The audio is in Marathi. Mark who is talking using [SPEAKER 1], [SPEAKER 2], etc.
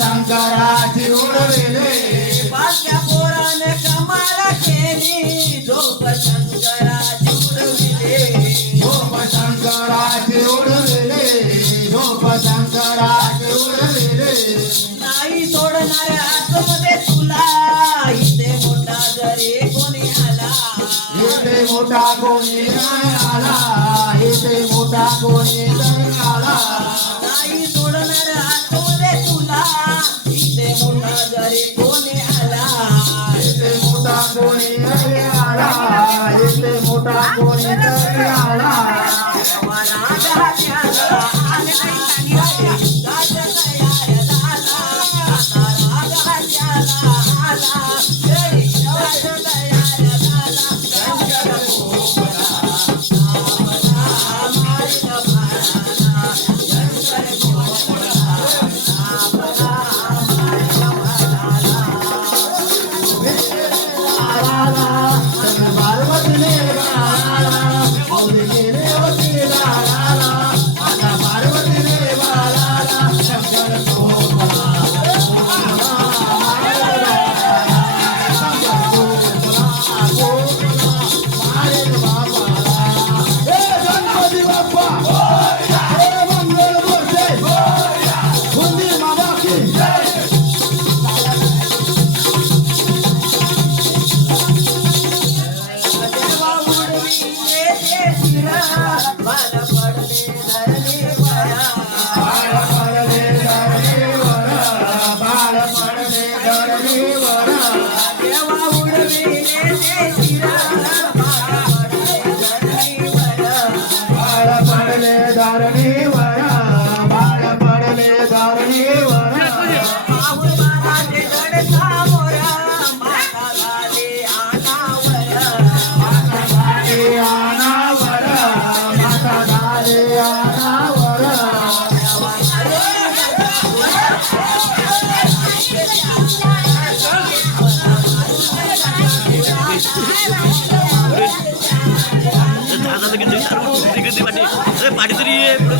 [SPEAKER 1] शंकराची उडविले बालक्या पोराने कमाला केली. झोप शंकराची उडविले
[SPEAKER 2] झोप शंकराची उडविले झोप शंकराची उडविले
[SPEAKER 1] नाही सोडणाऱ्या आतमध्ये तुला. इथे मोठा जरी कोणी आला.
[SPEAKER 2] इथे मोठा कोणी आला. इथे मोठा कोणी नाही आला.
[SPEAKER 1] नाही सोडणाऱ्या आला इथे मोठा जरी कोणी आला
[SPEAKER 3] ধাঁধা থেকে পাটি পাটি তুই পুরো